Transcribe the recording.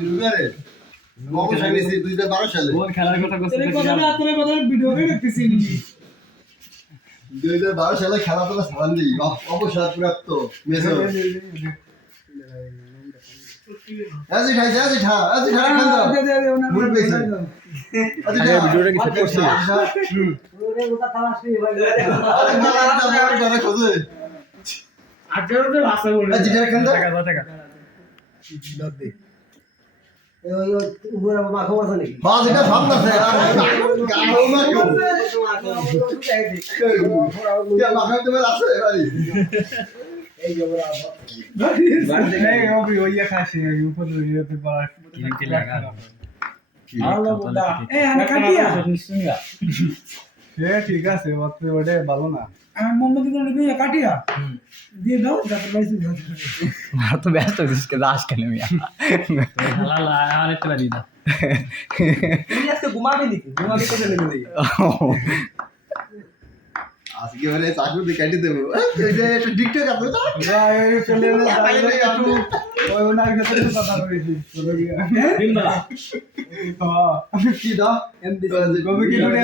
নিউগারে অবসর নিয়েছি 2012 সালে। কোন খেলার কথা কইছিস? তোর কথা না তোর কথা ভিডিও করে দেখতেছি নাকি 2012 সালে খেলাধুলা ছাড়ান দিই অবসর প্রাপ্ত মেসো আজি ঠা খান দাও মুড় পেছে আজি ঠা ভিডিওটা কি সেট করছিস ওরে ওটা তালাশি ভাই আরে মালা দাও ধরে খোঁজে আজের তো ভাষা বলে আজি ঠা খান দাও টাকা দাও দে ওই উপরে মাখো আছে নাকি বাস এটা সামনে আছে গাও না কেউ মাখা তোমার আছে বাড়ি এই যে বড় এই ওবি ওইয়া খাসি উপরে ওইয়াতে পারা কি লাগা আলো বুদা এই আমি কাটিয়া ঠিক আছে মাত্র ওটা ভালো না আমি মোমবাতি করে দিয়ে কাটিয়া দিয়ে দাও যাতে লাইসি দাও मैं तो व्यस्त हूँ इसके दाश करने में হালাল আরেকটা বাড়ি দাও তুমি আজকে ঘুমাবে নাকি ঘুমাবে কোথায় লেগে যাই আজকে মানে চাকরি দিয়ে কেটে দেবো এটা একটা টিকটক আছে না এই চলে একটু ওই ওনার সাথে কথা কইছি চলে গিয়া দিনবেলা হ্যাঁ কি দাও এমবি কবে কি করে